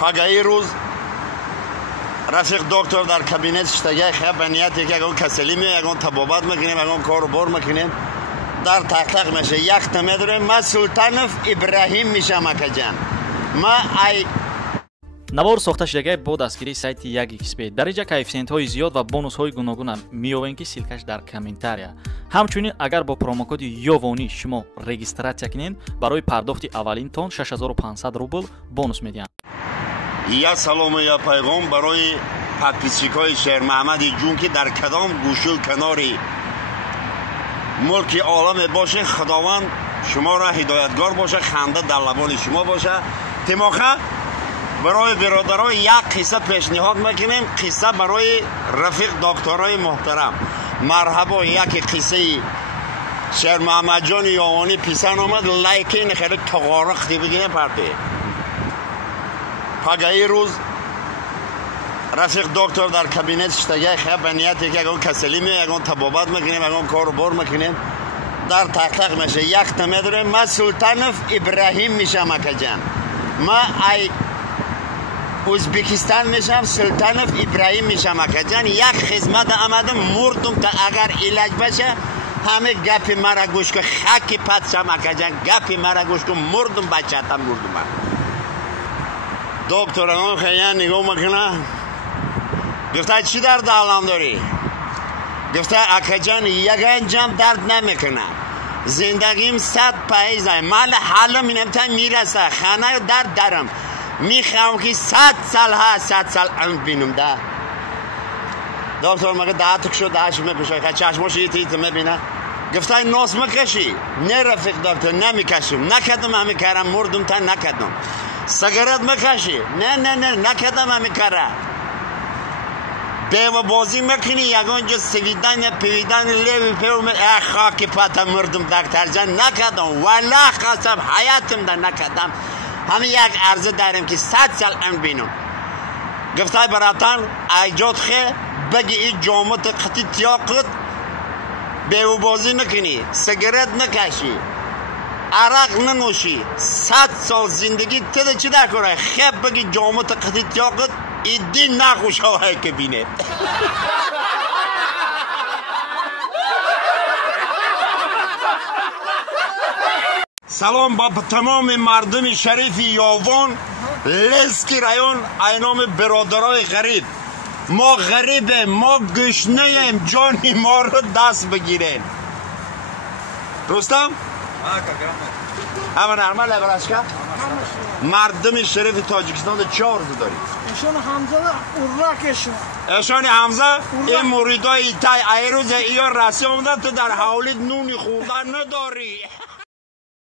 پگاهی روز رفیق دکتر در کابینت شتگه خیلی به نیت یکون کسلی می یکون تبابت میکنیم یکون کار بار میکنیم در تق میشه یک تمه داریم. ما سلطانف ابراهیم میشم اکا جان. ما ای навор сохта шудагии бо дастгирии сайти 1xbet дариҷа коэффициентҳои зиёд ва бонусҳои гуногуна меёбем ки силкаш дар комментария. ҳамчунин агар бо промокоди ёвонӣ шумо регистратсия кунед барои пардохти аввалинтон 6500 рубл бонус медиҳанд. я салому я пайғом барои подписчикои Шермаҳмади ҷун ки дар кадом гӯшу канори мулки оламе боше худованд шуморо ҳидоятгор боша, ханда дар лабони шумо боша. тимоха برای برادرای یک قصه پیشنهاد میکنیم. قصه برای رفیق دکترای محترم. مرحبا یک قصه شیر محمد جان یاوانی پیسان آمد لایکین خیلی تقارختی بگینه پرده. پگاهی روز رفیق دکتر در کابینت شتگه خیلی به نیت یکون کسلی می یکون تبابت میکنیم یکون کار بار میکنیم در تق میشه یک تمه داریم. ما سلطانف ابراهیم میشم اکا جان. ما ای ازبکستان میشم سلطانف ابراهیم میشم اکا جان. یک خدمت آمدم مردم تا اگر علاج بشه همه گپی مرا گوش که خاکی پد شم اکا جان. گپی مرا گوش که مردم بچه تا مردم. دکتر هم خیلی نگاه میکنه گفته چی درد علام داری؟ گفته اکا جان یک انجام درد نمیکنه. زندگیم 100 پاییزه مال حالم اینمتا میرسه خانه درد دارم میخوام که 100 سال ها 100 سال عمر بینم ده. دکتر مگه ده تک شد دهش میکشه که چشماش یه میبینه. گفته ناس مکشی. نه رفیق دکتر نمیکشم نکدم همه کارم مردم تا نکدم. سیگارت مکشی. نه نکدم همه کارم. بیو بازی میکنی یگان جو سویدن پیویدن لیوی پیو می خاکی پاتا مردم دکتر جان نکدم والله قسم حیاتم ده نکدم. همه یک عرضه داریم که 100 سال عمر بینم. گفتای براتان ایجاد خه بگی این جامعت قطی تیاقت بیو بازی نکنی سیگارت نکشی عرق ننوشی 100 سال زندگی تده چی در کنه خب بگی جامعت قطی تیاقت ایدی نخوش های که بینه. سلام با تمام مردم شریف یاوان لسکی رایون اینام برادرای غریب. ما غریبه ما گشنه ایم جانی ما رو دست بگیرین. رستم؟ همه نرمال براشکه؟ مردم شریف تاجیکستان ده چه عرضه داری؟ اشان حمزه اورکشون. اشان حمزه این موریدای ایتای ایروز ایار رسی آمده تو در حوالی نونی خوردن نداری.